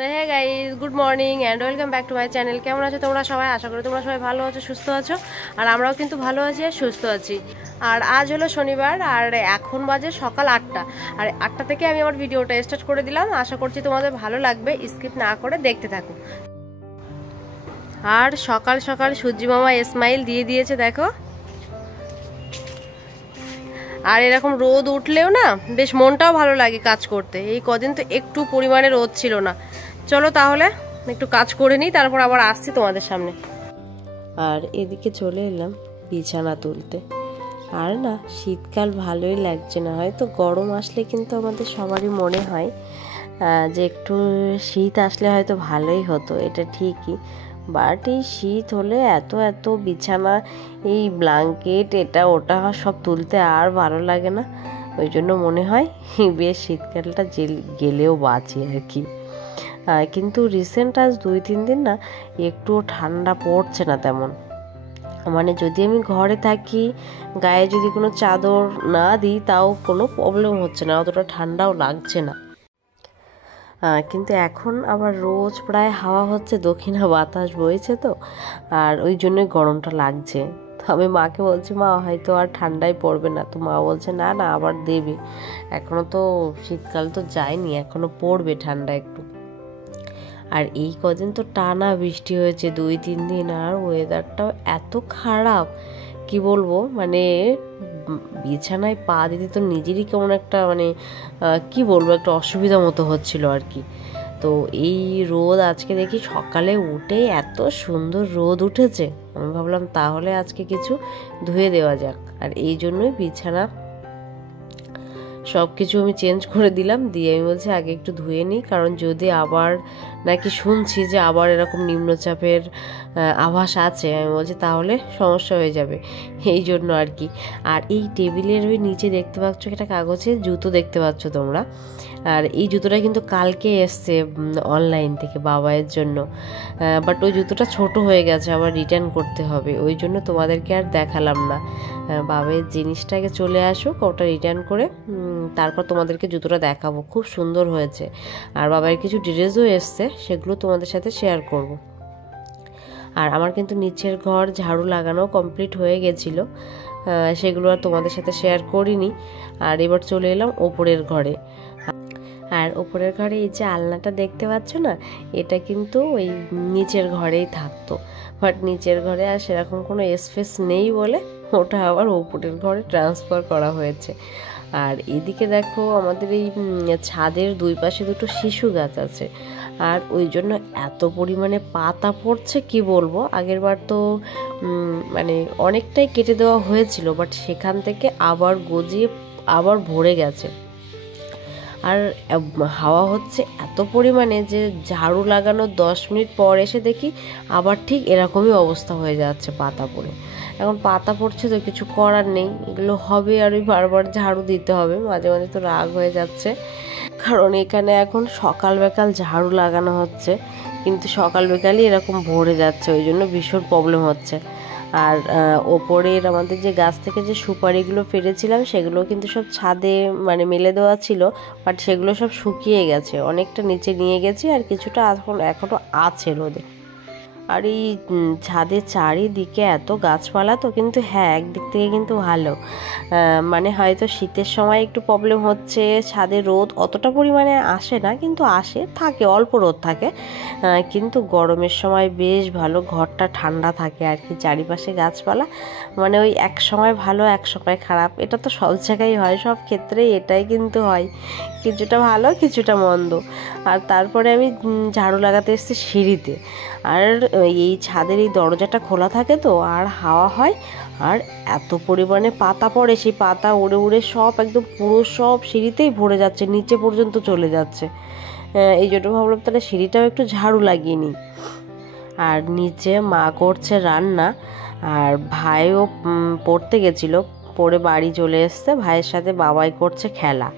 তো hey guys, good morning and welcome back to my channel. কেমন আছো তোমরা সবাই? আশা করি তোমরা সবাই ভালো আছো, সুস্থ আছো। আর আমরাও কিন্তু ভালো আছি আর সুস্থ আছি। আর আজ হলো শনিবার, আর এখন বাজে সকাল 8টা। আর 8টা থেকে আমি আমার ভিডিওটা স্টার্ট করে দিলাম। আশা করছি তোমাদের ভালো লাগবে, স্কিপ না করে দেখতে থাকো। আর সকাল সকাল সূর্যি মামা স্মাইল দিয়ে দিয়েছে, দেখো। আর এরকম রোদ উঠলেও না বেশ মনটাও ভালো লাগে কাজ করতে। এই কদিন তো একটু পরিমাণে রোদ ছিল না। চলো তাহলে একটু কাজ করে নিই, তারপর আবার আসছি তোমাদের সামনে। আর এদিকে চলে এলাম বিছানা তুলতে। আর না শীতকাল ভালোই লাগছে না, হয়তো গরম আসলে কিন্তু আমাদের সবারই মনে হয় যে একটু শীত আসলে হয়তো ভালোই হতো, এটা ঠিকই। বাট এই শীত হলে এত এত বিছানা, এই ব্ল্যাঙ্কেট এটা ওটা সব তুলতে আর ভালো লাগে না। ওই জন্য মনে হয় বেশ শীতকালটা গেলেও বাঁচি আর কি। কিন্তু রিসেন্ট আজ 2-3 দিন না একটুও ঠান্ডা পড়ছে না তেমন। মানে যদি আমি ঘরে থাকি, গায়ে যদি কোনো চাদর না দিই, তাও কোনো প্রবলেম হচ্ছে না, অতটা ঠান্ডাও লাগছে না। কিন্তু এখন আবার রোজ প্রায় হাওয়া হচ্ছে, দক্ষিণা বাতাস বইছে তো, আর ওই জন্যই গরমটা লাগছে। তো আমি মাকে বলছি, মা হয়তো আর ঠান্ডাই পড়বে না। তো মা বলছে না না, আবার দেবে, এখনও তো শীতকাল তো যায়নি, এখনও পড়বে ঠান্ডা একটু। আর এই কদিন তো টানা বৃষ্টি হয়েছে 2-3 দিন, আর ওয়েদারটাও এত খারাপ কি বলবো। মানে বিছানায় পা দিতে তো নিজেরই কেমন একটা মানে কি বলবো, একটা অসুবিধা মতো হচ্ছিল আর কি। তো এই রোদ আজকে দেখি সকালে উঠে এত সুন্দর রোদ উঠেছে, আমি ভাবলাম তাহলে আজকে কিছু ধুয়ে দেওয়া যাক। আর এই জন্যই বিছানা সব কিছু আমি চেঞ্জ করে দিলাম, দিয়ে আমি বলছি আগে একটু ধুয়ে নিই, কারণ যদি আবার নাকি শুনছি যে আবার এরকম নিম্নচাপের আভাস আছে, আমি বলছি তাহলে সমস্যা হয়ে যাবে, এই জন্য আর কি। আর এই টেবিলের ওই নিচে দেখতে পাচ্ছ একটা কাগজের জুতো দেখতে পাচ্ছ তোমরা। আর এই জুতোটা কিন্তু কালকে এসছে অনলাইন থেকে বাবাইয়ের জন্য, বাট ওই জুতোটা ছোট হয়ে গেছে, আবার রিটার্ন করতে হবে, ওই জন্য তোমাদেরকে আর দেখালাম না। বাবাইয়ের জিনিসটাকে চলে আসুক, ওটা রিটার্ন করে তারপর তোমাদেরকে জুতোটা দেখাবো, খুব সুন্দর হয়েছে। আর বাবার কিছু ড্রেসও এসছে, সেগুলো তোমাদের সাথে শেয়ার করব। আর আমার কিন্তু নিচের ঘর ঝাড়ু লাগানো কমপ্লিট হয়ে গেছিলো, সেগুলো আর তোমাদের সাথে শেয়ার করিনি। আর এবার চলে এলাম ওপরের ঘরে। আর ওপরের ঘরে এই যে আলনাটা দেখতে পাচ্ছ না, এটা কিন্তু ওই নিচের ঘরেই থাকতো, বাট নিচের ঘরে আর সেরকম কোনো স্পেস নেই বলে ওটা আবার ওপরের ঘরে ট্রান্সফার করা হয়েছে। আর এদিকে দেখো আমাদের এই ছাদের দুই পাশে দুটো শিশু গাছ আছে, আর ওই জন্য এত পরিমাণে পাতা পড়ছে কি বলবো। আগেরবার তো মানে অনেকটাই কেটে দেওয়া হয়েছিল, বাট সেখান থেকে আবার গজিয়ে আবার ভরে গেছে। আর হাওয়া হচ্ছে এত পরিমাণে যে ঝাড়ু লাগানোর 10 মিনিট পর এসে দেখি আবার ঠিক এরকমই অবস্থা হয়ে যাচ্ছে পাতা পড়ে। এখন পাতা পড়ছে তো কিছু করার নেই, এগুলো হবে আর ওই বারবার ঝাড়ু দিতে হবে। মাঝে মাঝে তো রাগ হয়ে যাচ্ছে, কারণ এখানে এখন সকাল বিকাল ঝাড়ু লাগানো হচ্ছে, কিন্তু সকাল বিকালই এরকম ভরে যাচ্ছে, ওই জন্য ভীষণ প্রবলেম হচ্ছে। আর ওপরের আমাদের যে গাছ থেকে যে সুপারিগুলো পেরেছিলাম, সেগুলো কিন্তু সব ছাদে মানে মেলে দেওয়া ছিল, বাট সেগুলো সব শুকিয়ে গেছে, অনেকটা নিচে নিয়ে গেছি, আর কিছুটা এখনও আছে রোদে। আর এই ছাদের চারিদিকে এত গাছপালা তো, কিন্তু হ্যাঁ একদিক থেকে কিন্তু ভালো, মানে হয়তো শীতের সময় একটু প্রবলেম হচ্ছে, ছাদে রোদ অতটা পরিমাণে আসে না, কিন্তু আসে, থাকে, অল্প রোদ থাকে, কিন্তু গরমের সময় বেশ ভালো, ঘরটা ঠান্ডা থাকে আর কি, চারিপাশে গাছপালা। মানে ওই এক সময় ভালো এক সময় খারাপ, এটা তো সব জায়গায় হয়, সব ক্ষেত্রেই এটাই কিন্তু হয়, কিছুটা ভালো কিছুটা মন্দ। আর তারপরে আমি ঝাড়ু লাগাতে এসেছি সিঁড়িতে, আর এই ছাদের এই দরজাটা খোলা থাকে তো, আর হাওয়া হয়, আর এত পরিমাণে পাতা পড়ে, সেই পাতা উড়ে উড়ে সব একদম পুরো সব সিঁড়িতেই ভরে যাচ্ছে, নিচে পর্যন্ত চলে যাচ্ছে। এই জন্য ভাবলাম তাহলে সিঁড়িটাও একটু ঝাড়ু লাগিয়ে নিই। আর নিচে মা করছে রান্না, আর ভাইও পড়তে গেছিলো, পড়ে বাড়ি চলে এসছে, ভাইয়ের সাথে বাবাই করছে খেলা।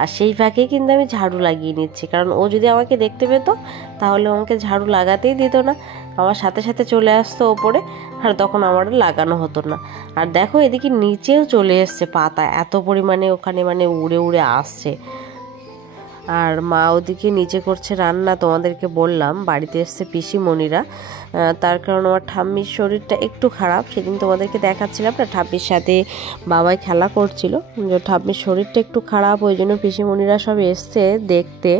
আর সেই ফাঁকে কিন্তু আমি ঝাড়ু লাগিয়ে নিচ্ছি, কারণ ও যদি আমাকে দেখতে পেতো তাহলে আমাকে ঝাড়ু লাগাতেই দিত না, আমার সাথে সাথে চলে আসতো ওপরে, আর তখন আমার লাগানো হতো না। আর দেখো এদিকে নিচেও চলে এসছে পাতা, এত পরিমাণে ওখানে মানে উড়ে উড়ে আসছে। আর মা ওদিকে নিচে করছে রান্না। তোমাদেরকে বললাম বাড়িতে এসছে পিসিমণিরা, তার কারণ আমার ঠাম্মির শরীরটা একটু খারাপ। সেদিন তোমাদেরকে দেখাচ্ছিলাম না, ঠাম্মির সাথে বাবাই খেলা করছিল, ঠাম্মির শরীরটা একটু খারাপ, ওই জন্য পিসিমণিরা সব এসছে দেখতে।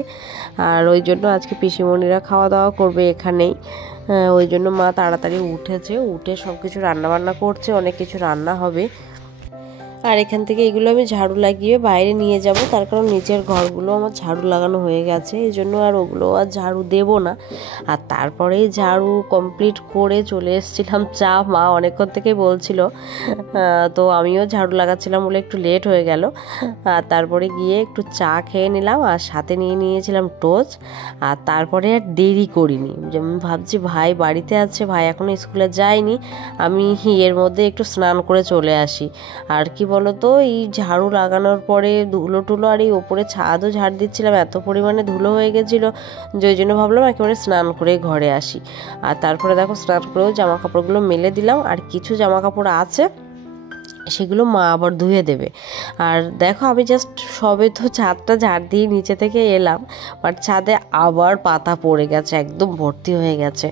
আর ওই জন্য আজকে পিসিমণিরা খাওয়া দাওয়া করবে এখানেই। ওই জন্য মা তাড়াতাড়ি উঠেছে, উঠে সব কিছু রান্নাবান্না করছে, অনেক কিছু রান্না হবে। আর এখান থেকে এগুলো আমি ঝাড়ু লাগিয়ে বাইরে নিয়ে যাব, তার কারণ নিচের ঘরগুলো আমার ঝাড়ু লাগানো হয়ে গেছে, এই জন্য আর ওগুলো আর ঝাড়ু দেব না। আর তারপরেই ঝাড়ু কমপ্লিট করে চলে এসেছিলাম চা। মা অনেকক্ষণ থেকেই বলছিল, তো আমিও ঝাড়ু লাগাচ্ছিলাম বলে একটু লেট হয়ে গেল। আর তারপরে গিয়ে একটু চা খেয়ে নিলাম, আর সাথে নিয়ে নিয়েছিলাম টোস্ট। আর তারপরে আর দেরি করিনি, যেমন ভাবছি ভাই বাড়িতে আছে, ভাই এখনও স্কুলে যায়নি, আমি এর মধ্যে একটু স্নান করে চলে আসি। আর কি বলো তো, এই ঝাড়ু লাগানোর পরে ধুলো টুলো আর এই ওপরে ছাদও ঝাড় দিচ্ছিলাম, এত পরিমাণে ধুলো হয়ে গেছিলো, যে জন্য ভাবলাম একেবারে স্নান করে ঘরে আসি। আর তারপরে দেখো স্নান করেও জামা কাপড়গুলো মেলে দিলাম, আর কিছু জামা কাপড় আছে সেগুলো মা আবার ধুয়ে দেবে। আর দেখো আমি জাস্ট সবে তো ছাদটা ঝাড় দিয়ে নিচে থেকে এলাম, বাট ছাদে আবার পাতা পড়ে গেছে, একদম ভর্তি হয়ে গেছে।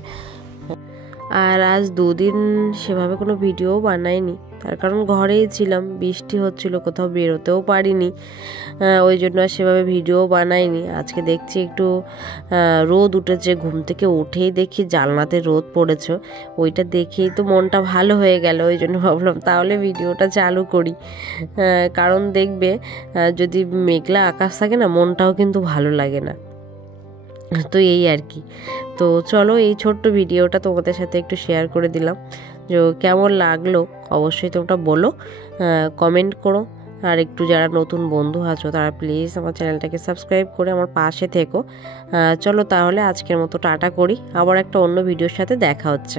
আর আজ দুদিন সেভাবে কোনো ভিডিও বানাইনি, তার কারণ ঘরেই ছিলাম, বৃষ্টি হচ্ছিল, কোথাও বেরোতেও পারিনি, ওই জন্য আর সেভাবে ভিডিও বানাইনি। আজকে দেখছি একটু রোদ উঠেছে, ঘুম থেকে উঠেই দেখি জানলাতে রোদ পড়েছে, ওইটা দেখেই তো মনটা ভালো হয়ে গেল, ওই জন্য ভাবলাম তাহলে ভিডিওটা চালু করি। কারণ দেখবে যদি মেঘলা আকাশ থাকে না, মনটাও কিন্তু ভালো লাগে না। তো এই আর কি। তো চলো এই ছোট্ট ভিডিওটা তোমাদের সাথে একটু শেয়ার করে দিলাম, যে কেমন লাগলো অবশ্যই তোমরা বলো, কমেন্ট করো। আর একটু যারা নতুন বন্ধু আছো তারা প্লিজ আমার চ্যানেলটাকে সাবস্ক্রাইব করে আমার পাশে থেকো। চলো তাহলে আজকের মতো টাটা করি, আবার একটা অন্য ভিডিওর সাথে দেখা হচ্ছে।